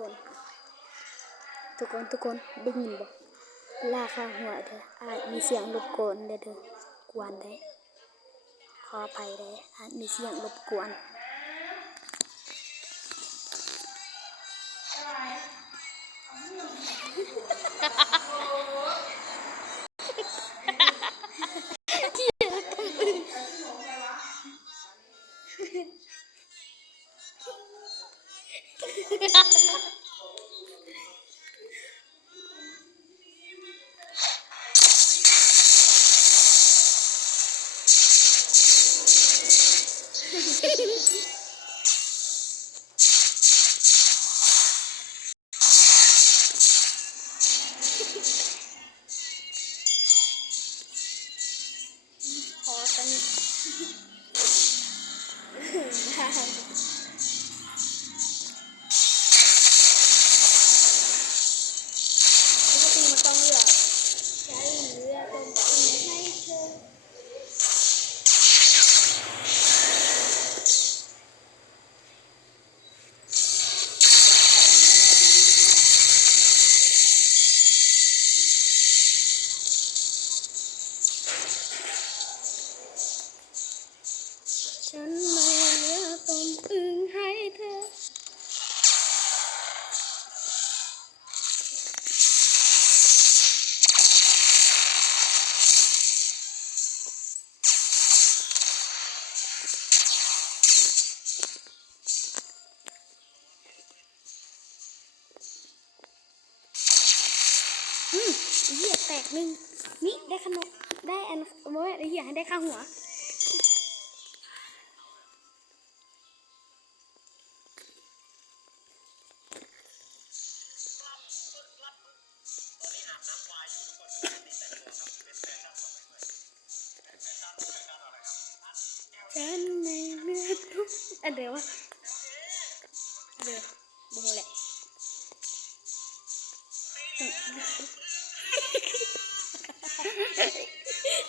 คน ทุกคนทุกคนได้ยินบ่ลาข้าหัวเด้ออาจมีเสียงรบกวนเด้อเด้อกวนได้ขออภัยได้อาจมีเสียงรบกวน ขอสนิท 我我们画一 แตกหนึ่งนี่ได้ขนมได้อันโมยไอ้เหี้ยให้ได้ข้าหัว ฉันในเลือดทุกอันเดียววะเดี๋ยวบุ้งแหล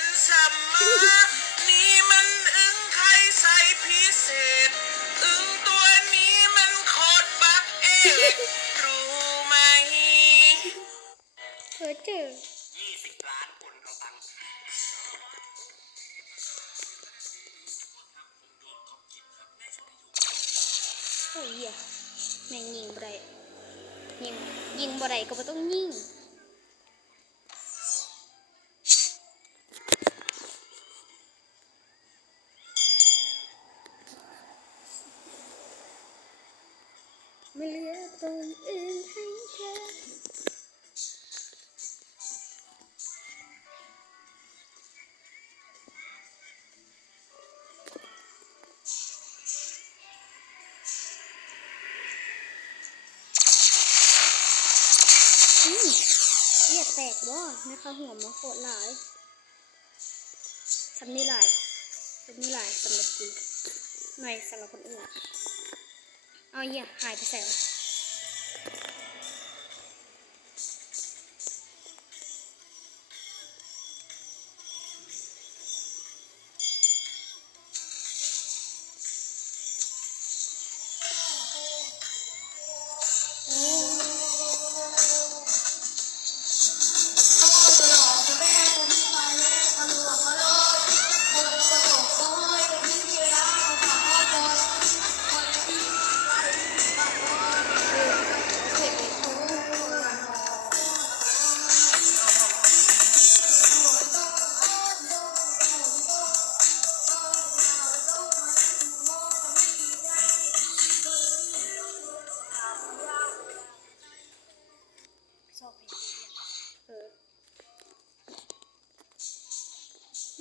ของฉันเสมอ นี่มันอึ่งไข่ใส่พิเศษ อึ่งตัวนี้มันโคตรบักเอกรู้ไหมเพอเจอยี่สิบล้านคนเอาตังค์โอ้ยเหี้ยแม่งยิงบ่ได้ยิงยิงบ่ได้ก็บ่ต้องยิง ไม่เหลือตนอื่นให้เธออืมเหี้ยแตกบ่นะคะหัวมันโคตรหลายสำนี่หลายสำนี่หลายสำหรับกูหน่อยสำหรับคนอื่น เอาเหี้ยหายไปแส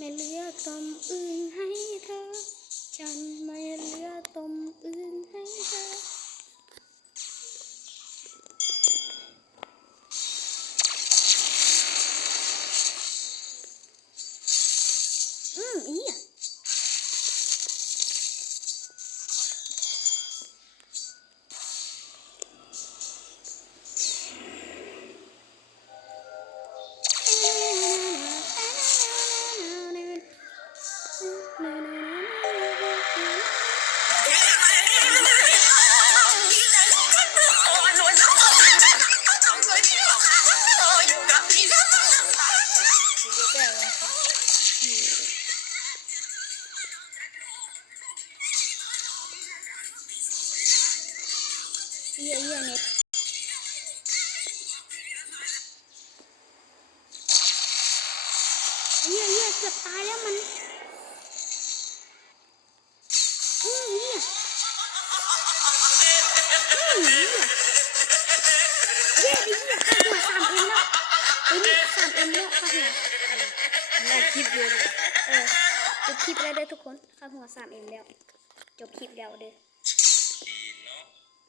ไม่เหลือกตมอื่นให้เธอ ฉันไม่ เยี่ยเยี่ยเกือบตายแล้วมันอืมเยี่ยอืมเยี่ยเยี่ยดิเยี่ยข้าหัวสามเอ็มแล้วเอ้ยนี่สามเอ็มแล้วข้าหัวน่าคิดเยอะเลยเออจบคลิปแล้วเด้อทุกคนข้าหัวสามเอ็มแล้ว จบคลิปแล้วเด้อ